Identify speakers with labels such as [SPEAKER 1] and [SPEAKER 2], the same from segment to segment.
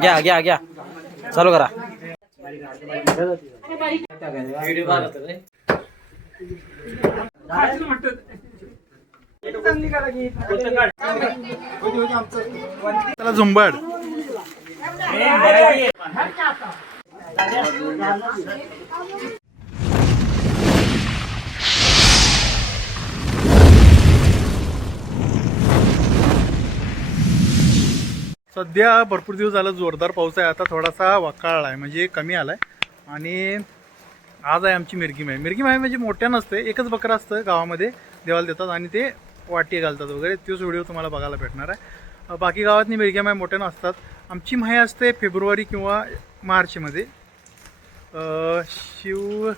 [SPEAKER 1] घ्या घ्या घ्या. चालू करा.
[SPEAKER 2] त्याला झुंबड. सध्या भरपूर दिवस झाला जोरदार पाऊस आहे. आता थोडासा वकाळला आहे म्हणजे कमी आला आहे आणि आज आहे आमची मिरगी माय मिरगी माय म्हणजे मोठ्या नसते एकच बकरं असतं गावामध्ये देवाला देतात आणि ते वाटी घालतात वगैरे. तोच व्हिडिओ तुम्हाला बघायला भेटणार आहे. बाकी गावातनी मिरगी माय मोठ्या नसतात. आमची माय असते फेब्रुवारी किंवा मार्चमध्ये. शिव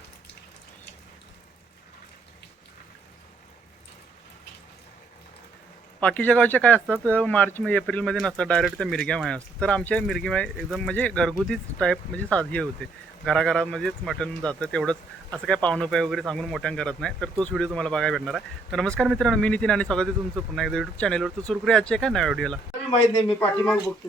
[SPEAKER 2] बाकीच्या गावच्या काय असतात मार्च मे एप्रिलमध्ये नसतात डायरेक्ट त्या मिरग्या माय असतात. तर आमच्या मिरगी माय एकदम म्हणजे घरगुतीच टाईप म्हणजे साधी होते. घराघरामध्येच मटण जातं तेवढंच. असं काय पाहुणं पाय वगैरे सांगून मोठ्यानं करत नाही. तर तोच व्हिडिओ तुम्हाला बघायला भेटणार आहे. तर नमस्कार मित्रांनो मी नितीन आणि स्वागत आहे तुमचं पुन्हा एकदा यूट्यूब चॅनलवर तर सुरू करूया आजच्या काय नव्या व्हिडिओला.
[SPEAKER 3] माहीत नाही मी पाठीमाग बघतो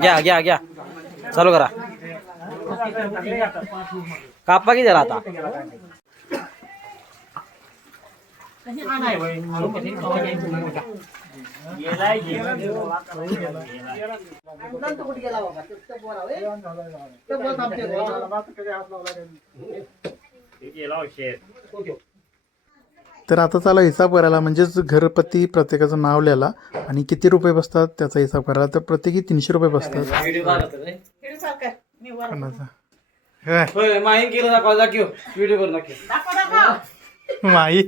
[SPEAKER 1] घ्या घ्या घ्या. चालू करा. कापा की जरा आता.
[SPEAKER 2] तर आता चला हिसाब करायला म्हणजेच घरपती प्रत्येकाचं नाव लिहायला. आणि किती रुपये बसतात त्याचा हिसाब करायला? तर प्रत्येकी तीनशे रुपये बसतात? हे, माई.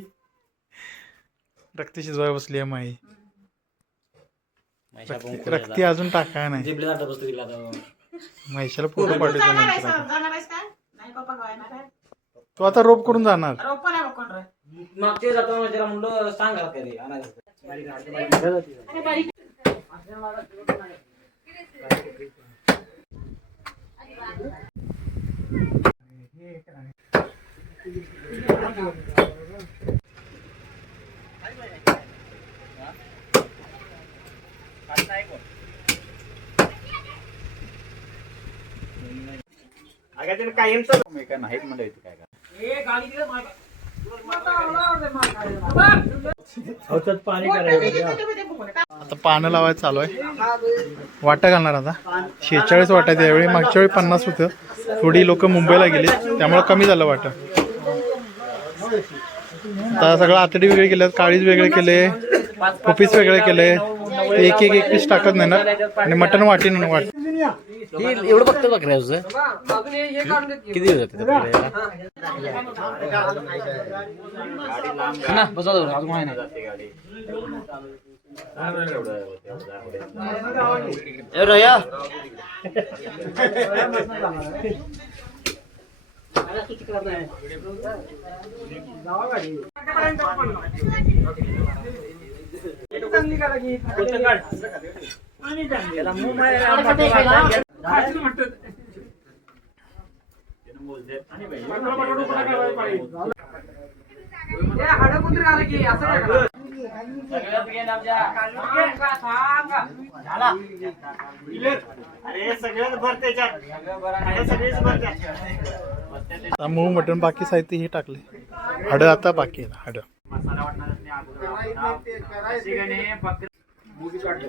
[SPEAKER 2] रक्ती शिजवाय बसली आहे माई. रक्ती- रक्ती अजून टाकाय नाही. म्हैशाला फोटो पाठवतो तो आता रोप करून जाणार.
[SPEAKER 4] रोपा नाही बघ कोण रे
[SPEAKER 1] मागच्या वेळेस जाताना त्याला म्हणलं सांग घरात
[SPEAKER 2] आता पानं लावायचं चालू आहे. वाटा घालणार आता. शेहेचाळीस वाटा आहेत यावेळी. मागच्या वेळी पन्नास होतं. थोडी लोक मुंबईला गेली. त्यामुळे कमी झालं वाटा. आता सगळं आतडी वेगळे केल्यात काळीज वेगळे केले पपीस वेगळे केले. एक एक एक पीस टाकत नाही ना. आणि मटण वाटीन वाट
[SPEAKER 1] हे एवढं बघतो बघ रे तुझं. किती दिवस जाते? ना बसा अजून आहे ना. रया.
[SPEAKER 2] मूळ मटण बाकी साहित्य हे टाकले. हाड आता बाकी आहे हाड.
[SPEAKER 3] हे काय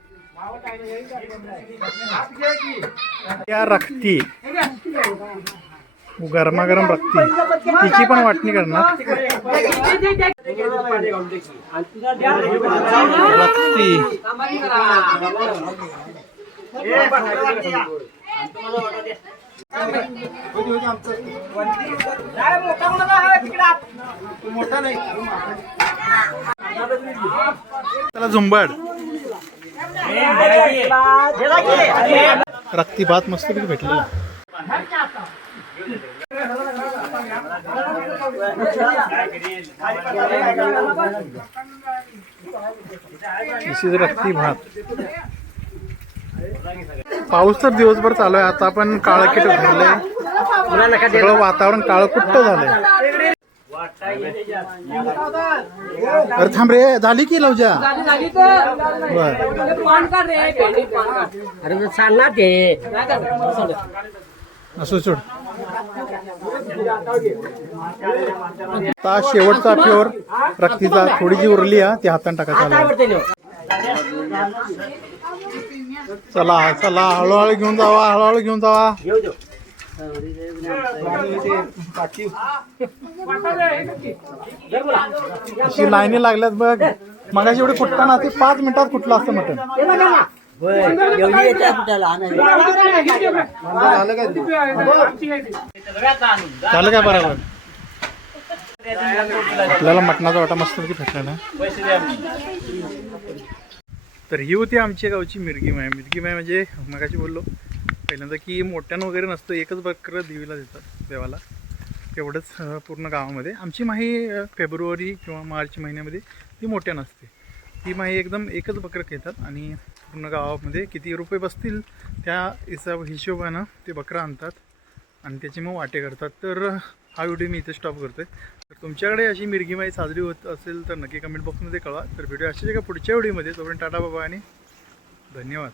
[SPEAKER 2] या रक्ती. गरमागरम रक्ती. तिची पण वाटणी करणार. रक्ती. त्याला झुंबड. रक्ती भात मस्त भेटलेला. इशीच रक्ती भात पाऊस तर दिवसभर चालू आहे. आता पण काळं झालंय सगळं वातावरण काळकुट्ट झालंय? अरे थांब रे झाली की लवजा? बर.
[SPEAKER 1] अरे सांग ना ते.
[SPEAKER 2] असं सोड. आता शेवटचा फ्लोर रक्तीचा थोडी जी उरली हा. ती हातान टाकायचा. चला चला हळूहळू घेऊन जावा हळूहळू घेऊन जावा. अशी लाईनी लागल्यात बघ. मगाशी एवढे कुठताना ते पाच मिनिटात कुठलं असतं मटण? झालं काय बरोबर? आपल्याला मटणाचा वाटा मस्त भेटलेला तर ही होती आमच्या गावची मिरगी माय. मिरगी माय म्हणजे मगाशी बोललो पहिल्यांदा की मोठ्यानं वगैरे नसतं एकच बकर देवीला देतात देवाला. एवढंच पूर्ण गावामध्ये. आमची माही फेब्रुवारी किंवा मार्च महिन्यामध्ये ती मोठ्या नसते ती माही एकदम एकच बकरं घेतात आणि पूर्ण गावामध्ये किती रुपये बसतील त्या हिसाब हिशोबानं ते बकरं आणतात आणि त्याची मग वाटे करतात. तर हा व्हिडिओ मी इथे स्टॉप करतोय. तर तुमच्याकडे अशी मिरगीमाई साजरी होत असेल तर नक्की कमेंट बॉक्समध्ये कळवा. तर व्हिडिओ अशाच एका पुढच्या व्हिडिओमध्ये. तोपर्यंत टाटा बाबा आणि धन्यवाद.